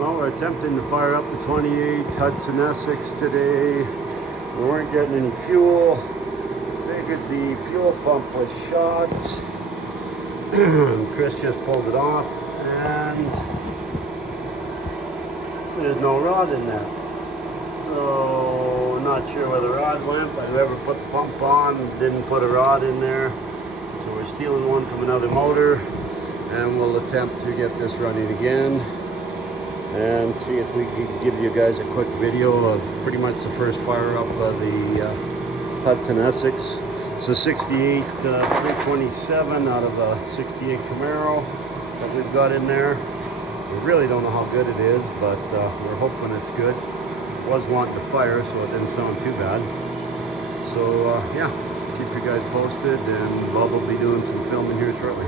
Well, we're attempting to fire up the 28 Hudson Essex today. We weren't getting any fuel. Figured the fuel pump was shot. Chris just pulled it off and there's no rod in there. So, not sure where the rod went, but whoever put the pump on didn't put a rod in there. So we're stealing one from another motor and we'll attempt to get this running again and see if we can give you guys a quick video of pretty much the first fire up of the Hudson Essex. It's a 68 327 out of a 68 Camaro that we've got in there. We really don't know how good it is, but we're hoping it's good. It was wanting to fire, so it didn't sound too bad. So yeah, keep you guys posted, and Bob will be doing some filming here shortly.